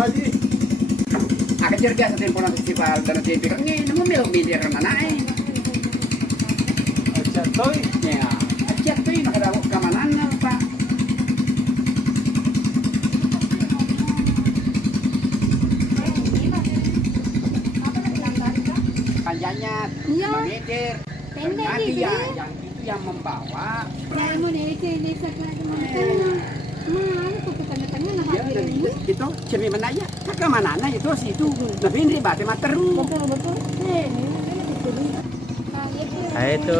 Haji. Akan cerdas tempoh festival dan TV kan nemu miliar mana Aja toy. ya aja tuh nak ada kemana Pak panjangnya 5 meter nanti ya yang itu yang membawa ya itu cermin mana ya ke mana itu situ lebih ini bate materu Betul. Nah itu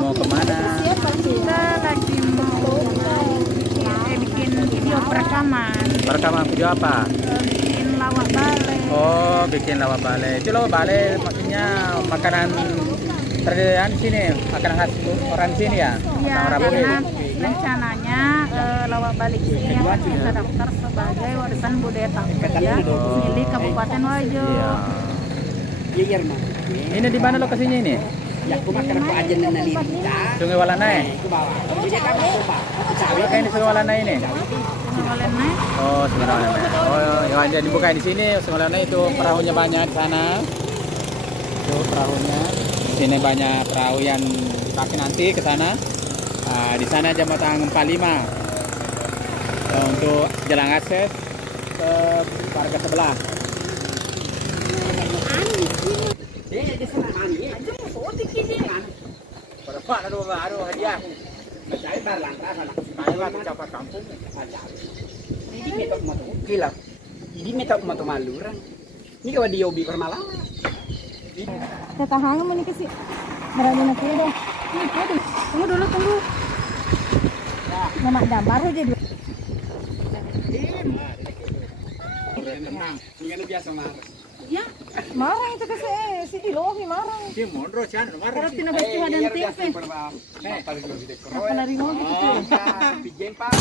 mau kemana? Kita lagi mau bikin video perekaman. Perekaman video apa? Bikin lawak balai. Oh, bikin lawak balai. Itu lawak balai maksudnya makanan tradisional sini, makanan khas orang sini ya? Ya, Orang karena Bugis. rencananya lawak balik ini akan kita daftar sebagai warisan budaya tampil ya, milik Kabupaten Wajo. Iya. iya Ini di mana lokasinya ini? ya aku makan apa aja nalita Sungai Walanai. itu bawa jadi kamu coba Bukan di Sungai Walanai ini? Walenai. Oh, Sungai Walanai. Oh, yang ada dibuka di sini Sungai Walanai itu perahunya banyak di sana. Itu perahunya. Di sini banyak perahu yang dipakai nanti ke sana. Nah, di sana jembatan 45 untuk jalan akses ke warga sebelah. di sana ani aja mau foto kijian Berapa aduh hadiah. mencari barang anak Saya mencapai kampung. ini metok moto gila ini metok moto malurang ini kalau dia ubi permalang Tetangga mau nikah sih. Berani nak deh. Tunggu dulu. Nama gambar aja dulu. tenang ini biasa marah Ya, marah itu ke si Ilohi marah. Dia mondro cian nomor. Kalau tina festival dan tempe. Apa lari mau gitu. pijen pak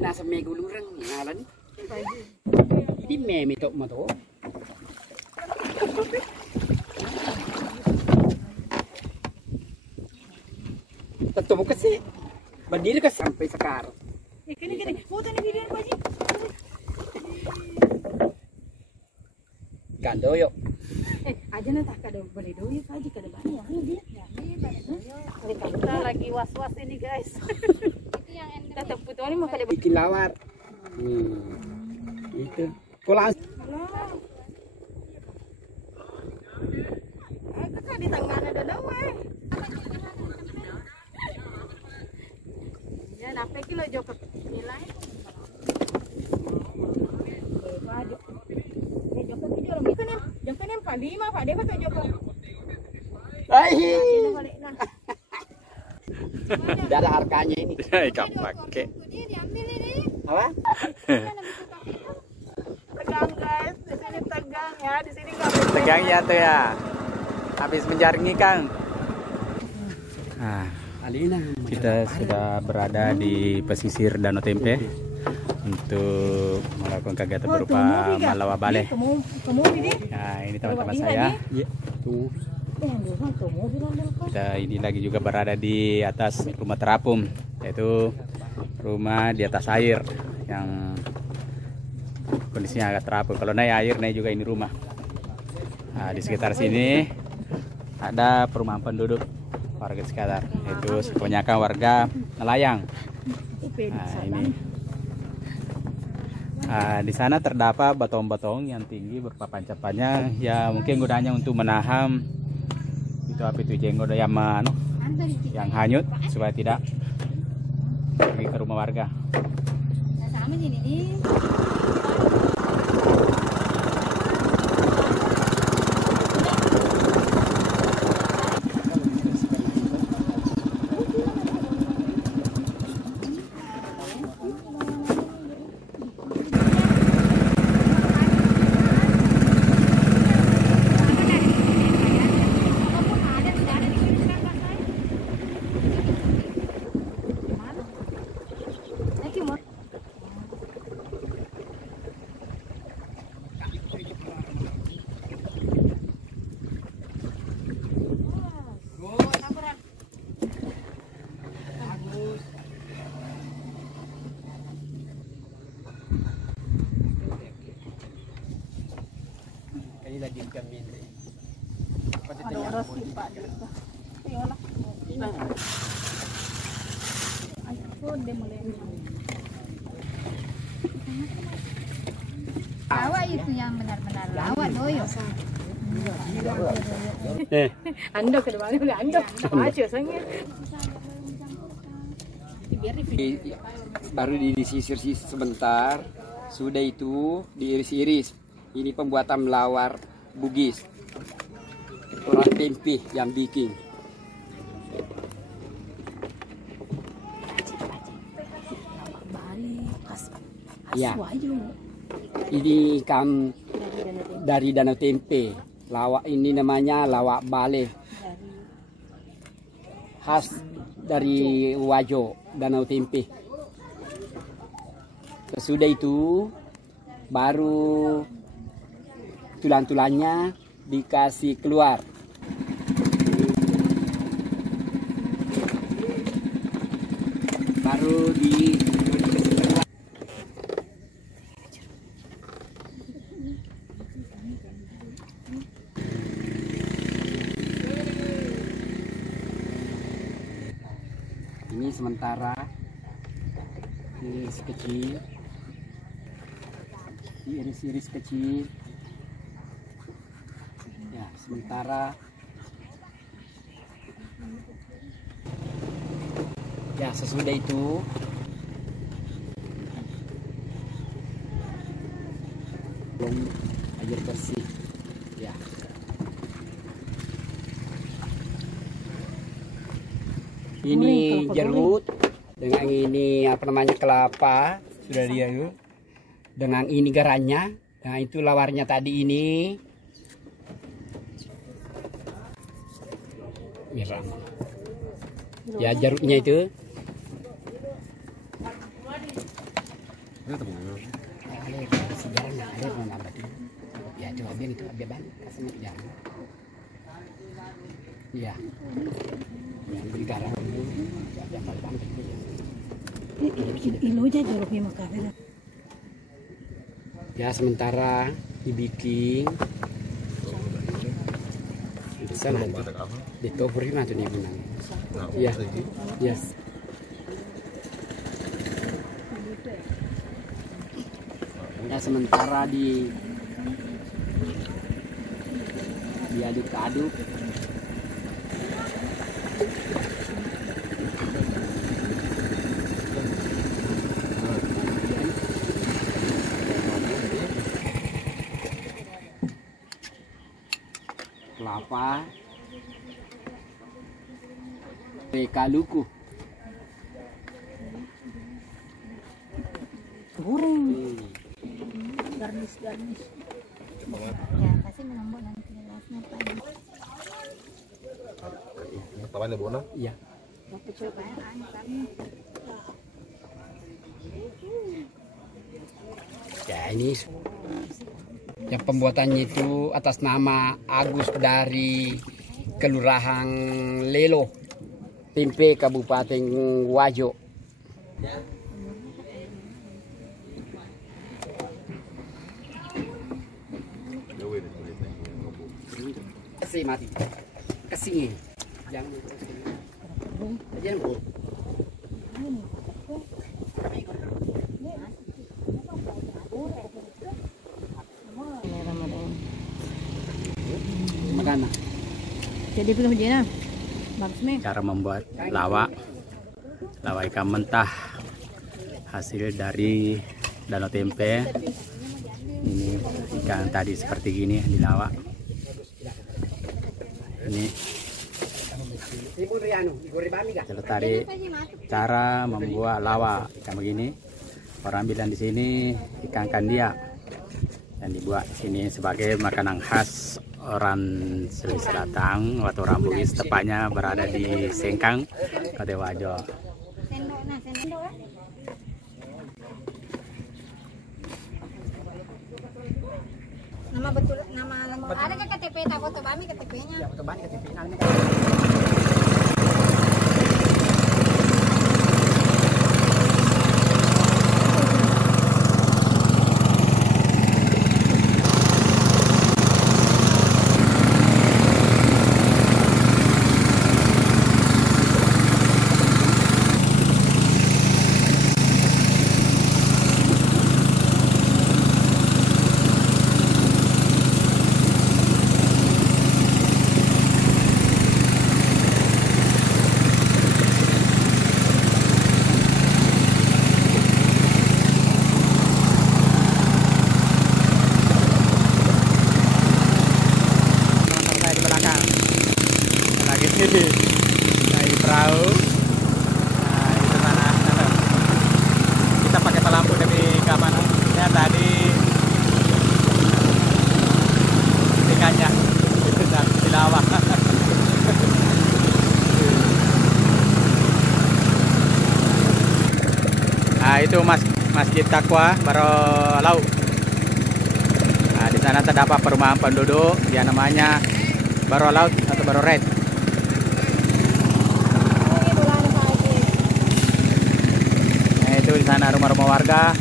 nasa megulurang ngalan ini meme tok mo to tetap kasi berdiri ke sampai sekarang Kini foto ni video Pak Haji. gando yuk Aja nak kada boleh dulu Pak Haji kada banyak. Kita lagi was-was ini guys. Kita tempuh ini mau kada bikin lawar itu pulang Kakak di tengah ada dawe. Ya nape kilo jokep nilai. Jokep video orang itu nih. Jokep nih 45 Pak Dewa tuh jokep. Hai. Ini balik nah. Udah ada harganya ini. Ikan pakai. Ini diambil ini. Apa? Tegang guys, di sini tegang ya, di sini nggak Tegang ya tuh ya. Habis menjaring ikan. Nah, Alina. kita sudah berada di pesisir Danau Tempe untuk melakukan kegiatan berupa malawa bale. Kamu ini. Nah, ini teman-teman saya. Iya. Tuh. Kita ini lagi juga berada di atas rumah terapung, yaitu rumah di atas air yang kondisinya agak terapung. Kalau naik air, naik juga ini rumah. Nah, di sekitar sini ada perumahan penduduk warga sekitar, yaitu kebanyakan warga nelayan. Nah, ini. Di sana terdapat batong-batong yang tinggi berupa pancapannya, ya mungkin gunanya untuk menahan itu api itu jenggot yang hanyut supaya tidak pergi ke rumah warga. Sama sini. Kali lagi kami ini. Ada orang simpak desa. Ayolah. Ayo deh mulai. Lawak itu yang benar-benar lawak doyo. Anda ke depan udah Anda. Baca sangat. Baru disisir sebentar, sudah itu diiris-iris. Ini pembuatan melawar Bugis, orang tempe yang bikin. Ya, ini ikan dari Danau Tempe. Lawak ini namanya lawak bale, khas dari Wajo, Danau Tempe. Sesudah itu baru tulang-tulangnya dikasih keluar. Baru di ini sementara iris kecil, iris-iris kecil. Ya, sementara ya sesudah itu air bersih. Ya. Ini jeruk dengan ini apa namanya kelapa sudah dia itu. Dengan ini garannya, nah itu lawarnya tadi ini. Merah. Ya jeruknya itu. Ya coba biar itu biar balik kasih jangan. Iya. Yang beli garam yang balik balik. Ilo aja jeruknya makanya. Ya sementara dibikin. Bisa nanti ditoburin nanti nih benang. Iya, yes. Ya sementara diaduk-aduk. Kelapa Kaluku. Goreng. Garnish. Ya, pasti melambung nanti gelasnya Pak. Taman Bona? Iya. Mau coba kami. Ya ini yang pembuatannya itu atas nama Agus dari Kelurahan Lelo, Timpe, Kabupaten Wajo. Kasih mati, kasih jangan Magana. Jadi belum jena. Bagus nih. Cara membuat lawak ikan mentah hasil dari danau tempe. Ini ikan tadi seperti gini dilawak. Ini kalau tadi cara membuat lawak ikan begini, orang bilang di sini ikan kandia yang dibuat di sini sebagai makanan khas orang Sulawesi Selatan atau orang Bugis, tepatnya berada di Sengkang, Kota Wajo. Sendok. Nama betul, nama lengkap. Ada ke KTP, tak foto bami KTP-nya. Ya, foto bani KTP-nya. Dari perahu. Nah, itu sana. Kita pakai pelampu dari keamanan. Ya tadi ikannya itu di lawak. Nah, itu Masjid Taqwa Baro Laut. Nah, di sana terdapat perumahan penduduk yang namanya Baro Laut atau Baro Red. Nah, itu di sana rumah-rumah warga.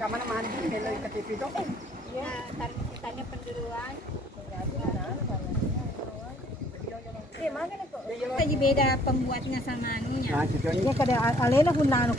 Kamana mandi hello KTP itu? Ya, tanya pendudukan. Tadi beda pembuatnya sama anunya. Nah, tujuannya Dia kada alela hunano